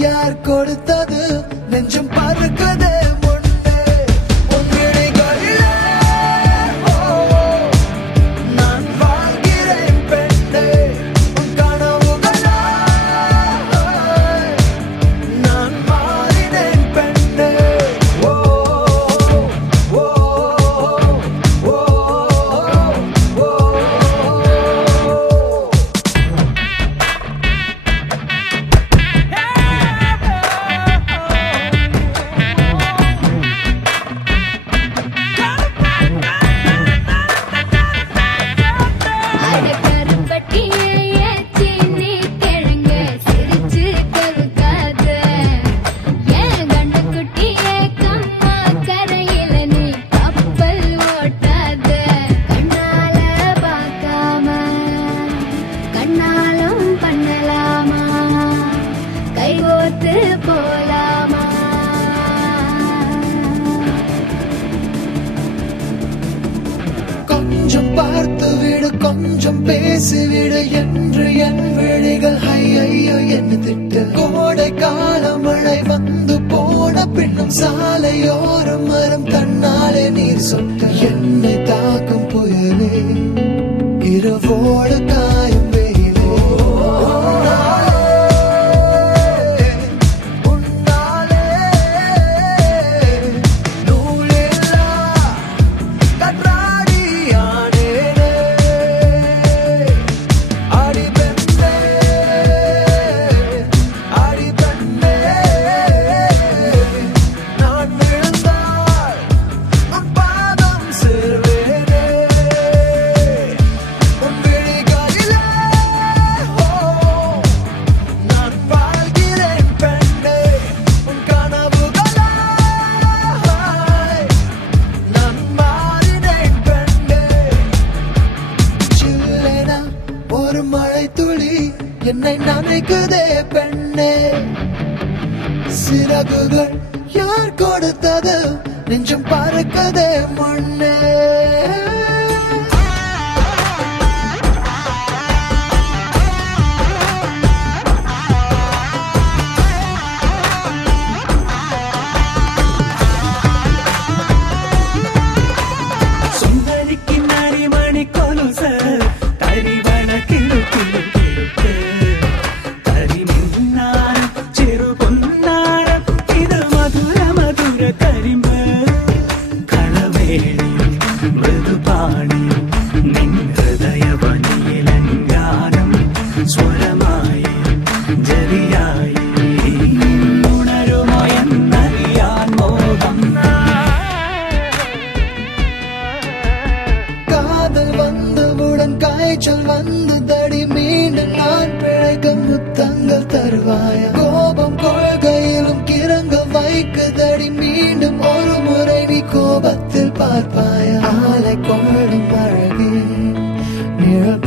யார் கொடுத்தது நெஞ்சம் பறக்குதே கொஞ்சம் பேசிவிடு என்று என் விழிகள் ஐயோ என்ன திட்ட கோடை கால மழை வந்து போன பின்னும் சாலையோரம் மரம் தன்னாலே நீர் சொட்ட என்னை தாக்கும் புயலே இரவோடு காயும் என்னை நினைக்குதே பெண்ணே சிறகுகள் யார் கொடுத்தது நெஞ்சம் பறக்குதே முன்னே காய்ச்சல் வந்து தடி மீண்டும் நான் பிழைக்க முத்தங்கள் தருவாயா கோபம் கொள்கையிலும் கிறங்க வைக்குதடி மீண்டும் ஒரு முறை நீ கோபத்தில் பார்ப்பாயா ஆலை கொள்ளும் அழகே நிழல்